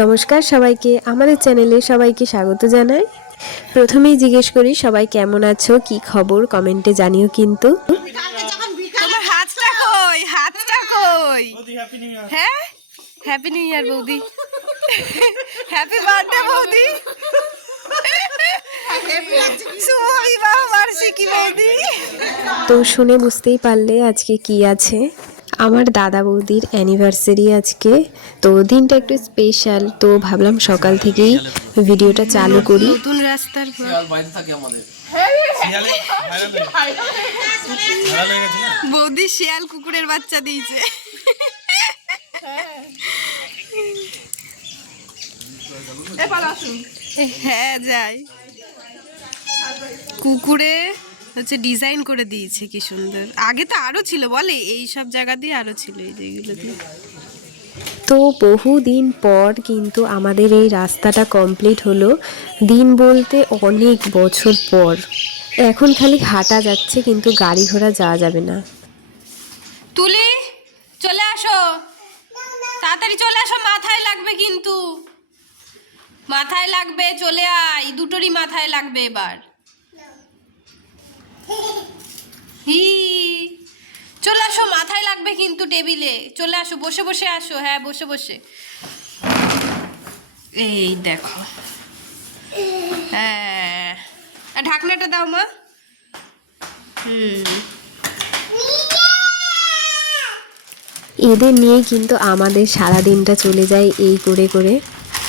নমস্কার সবাইকে, আমাদের চ্যানেলে সবাইকে স্বাগত জানাই। প্রথমেই জিজ্ঞেস করি সবাই কেমন আছো, কি খবর কমেন্টে জানিও। কিন্তু তোমার হাতটা কই, হাতটা কই? হ্যাঁ, হ্যাপি নিউ ইয়ার বৌদি, হ্যাপি বার্থডে বৌদি, শুভ বিবাহ বার্ষিকী বৌদি। তো শুনে বুঝতেই পারলে আজকে কি আছে। আমার দাদা বৌদির অ্যানিভার্সারি আজকে, তো দিনটা একটু স্পেশাল। তো ভাবলাম সকাল থেকেই ভিডিওটা চালু করি। নতুন রাস্তার বৌদি শিয়াল কুকুরের বাচ্চা দিয়েছে। হ্যাঁ যাই, কুকুরে হচ্ছে ডিজাইন করে দিয়েছে, কি সুন্দর। আগে তো আরো ছিল, বলে এই সব জায়গা দিয়ে আরো ছিল, এই যেগুলো দিয়ে। তো বহুদিন পর কিন্তু আমাদের এই রাস্তাটা কমপ্লিট হলো। দিন বলতে অনেক বছর পর। এখন খালি হাঁটা যাচ্ছে, কিন্তু গাড়ি ঘোড়া যাওয়া যাবে না। তুলি চলে আসো, তাড়াতাড়ি চলে আসো, মাথায় লাগবে কিন্তু, মাথায় লাগবে, চলে আয়, দুটোরই মাথায় লাগবে এবার। হি চলে আসো, মাথায় লাগবে কিন্তু, টেবিলে চলে আসো, বসে বসে আসো। হ্যাঁ বসে বসে, এই দেখো। হ্যাঁ ঢাকনাটা দাও মা। এদের নিয়ে কিন্তু আমাদের সারা দিনটা চলে যায় এই করে করে।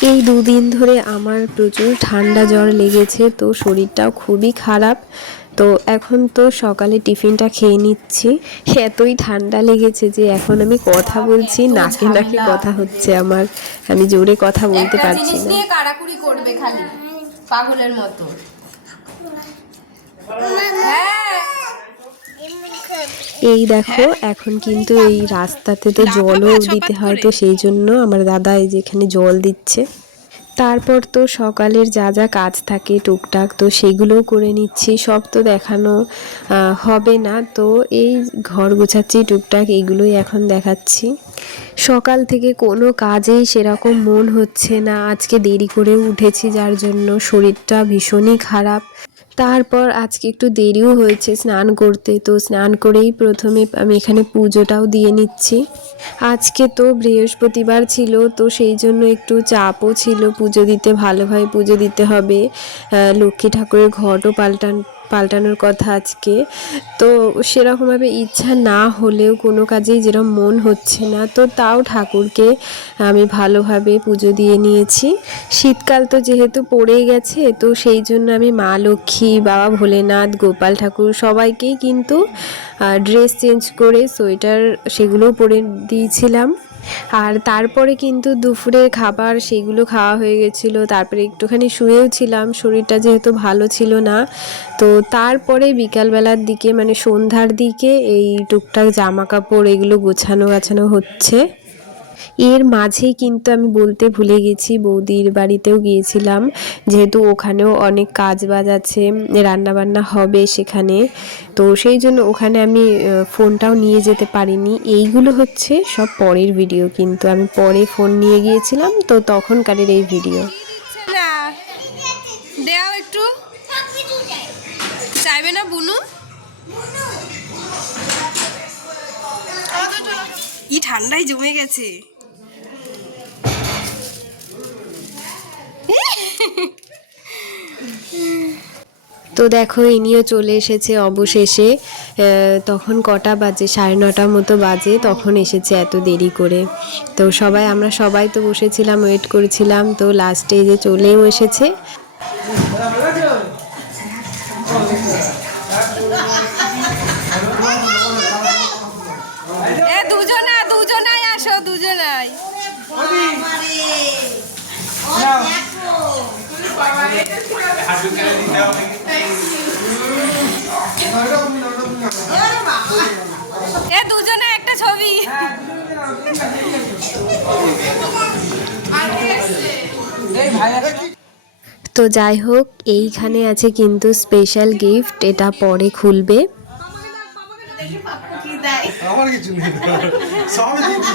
এই দুদিন ধরে আমার প্রচুর ঠান্ডা জ্বর লেগেছে, তো শরীরটাও খুবই খারাপ। তো এখন তো সকালে টিফিনটা খেয়ে নিচ্ছি। এতই ঠান্ডা লেগেছে যে এখন আমি কথা বলছি, নাকে নাকে কথা হচ্ছে আমার, আমি জোরে কথা বলতে পারছি না। নিয়ে কাড়াকুড়ি করবে খালি পাগলের মতো। এই দেখো, এখন কিন্তু এই রাস্তাতে তো জলও দিতে হয়, তো সেই জন্য আমার দাদা এই যে এখানে জল দিচ্ছে। তারপর তো সকালের যা যা কাজ থাকে টুকটাক, তো সেগুলোও করে নিচ্ছি। সব তো দেখানো হবে না, তো এই ঘর গোছাচ্ছি টুকটাক, এইগুলোই এখন দেখাচ্ছি। সকাল থেকে কোনো কাজেই সেরকম মন হচ্ছে না। আজকে দেরি করে উঠেছি, যার জন্য শরীরটা ভীষণই খারাপ। তারপর আজকে একটু দেরিও হয়েছে স্নান করতে, তো স্নান করেই প্রথমে আমি এখানে পুজোটাও দিয়ে নিচ্ছি। আজকে তো বৃহস্পতিবার ছিল, তো সেই জন্য একটু চাপও ছিল, পুজো দিতে, ভালোভাবে পুজো দিতে হবে। লক্ষ্মী ঠাকুরের ঘটও পাল্টানোর কথা আজকে। তো সেরকমভাবে ইচ্ছা না হলেও কোনো কাজেই যেরকম মন হচ্ছে না, তো তাও ঠাকুরকে আমি ভালোভাবে পুজো দিয়ে নিয়েছি। শীতকাল তো যেহেতু পড়েই গেছে, তো সেই জন্য আমি মা লক্ষ্মী, বাবা ভোলেনাথ, গোপাল ঠাকুর সবাইকেই কিন্তু ড্রেস চেঞ্জ করে সোয়েটার সেগুলোও পরে দিয়েছিলাম। আর তারপরে কিন্তু দুপুরের খাবার সেগুলো খাওয়া হয়ে গেছিলো। তারপরে একটুখানি শুয়েও ছিলাম, শরীরটা যেহেতু ভালো ছিল না। তো তারপরে বিকালবেলার দিকে মানে সন্ধ্যার দিকে এই টুকটাক জামা কাপড় এগুলো গোছানো হচ্ছে। এর মাঝেই কিন্তু আমি বলতে ভুলে গেছি, বৌদির বাড়িতেও গিয়েছিলাম, যেহেতু ওখানেও অনেক কাজ বাজ আছে, রান্নাবান্না হবে সেখানে। তো সেই জন্য ওখানে আমি ফোনটাও নিয়ে যেতে পারিনি। এইগুলো হচ্ছে সব পরের ভিডিও, কিন্তু আমি পরে ফোন নিয়ে গিয়েছিলাম, তো তখনকারের এই ভিডিও। দেও একটু, চাইবে না বুনু? ই ঠান্ডায় জমে গেছে। তো দেখো ইনিও চলে এসেছে অবশেষে। তখন কটা বাজে, 9:30 মতো বাজে, তখন এসেছে এত দেরি করে। তো আমরা সবাই তো বসেছিলাম, ওয়েট করেছিলাম, তো লাস্টে যে চলেও এসেছে। দুজনাই আসো, দুজনাই। দুজনে একটা ছবি। তো যাই হোক, এইখানে আছে কিন্তু স্পেশাল গিফট, এটা পরে খুলবে। আমার কিছু নেই, সবই দিদি।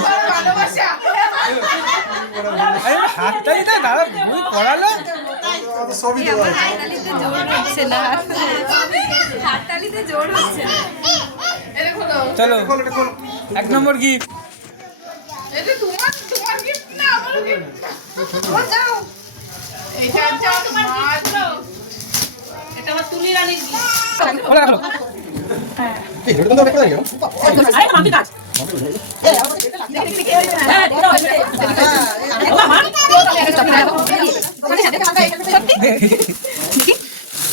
হাততালিটা দাদা বই পড়ালো, সবই দেওয়া আছে। হাততালিতে জোর হচ্ছে না, হাততালিতে জোর হচ্ছে না। এটা খোলো। চলো খোল, এটা খোল। 1 নম্বর গিফট। এটা তোমার গিফট না, আমার গিফট। ও যাও। এটা যাও তোমার গিফট। এটা আমার তুলি রানীর গিফট। খোলা রাখো। এই এটা তো রেকর্ড হয়ে গেল। আরে মাম্পি কাজ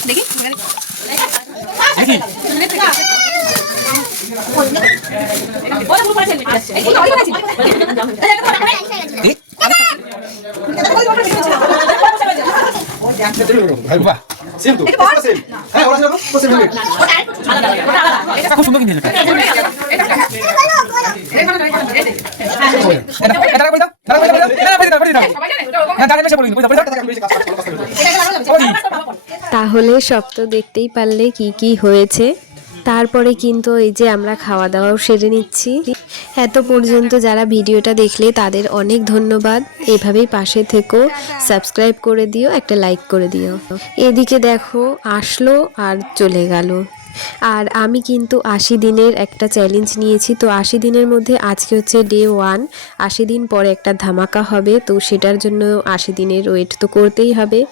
দেখি ভাই বাহ, সেম তো। সেম। হ্যাঁ, ওরা সেম। তো সেম। খুব সুন্দর কিনেছো। এটা বলে দাও, না দাঁড়িয়ে বসে বলি, বলে দাও। তাহলে সব তো দেখতেই পারলে কি কি হয়েছে। তারপরে কিন্তু এই যে আমরা খাওয়া দাওয়াও সেরে নিচ্ছি। এত পর্যন্ত যারা ভিডিওটা দেখলে তাদের অনেক ধন্যবাদ। এভাবেই পাশে থেকো, সাবস্ক্রাইব করে দিও, একটা লাইক করে দিও। এদিকে দেখো আসলো আর চলে গেল। আর আমি কিন্তু 80 দিনের একটা চ্যালেঞ্জ নিয়েছি। তো 80 দিনের মধ্যে আজকে হচ্ছে ডে 1। 80 দিন পরে একটা ধামাকা হবে, তো সেটার জন্য 80 দিনের ওয়েট তো করতেই হবে।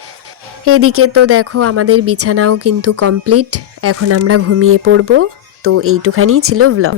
এদিকে তো দেখো আমাদের বিছানাও কিন্তু কমপ্লিট, এখন আমরা ঘুমিয়ে পড়বো। তো এইটুখানি ছিল ব্লগ।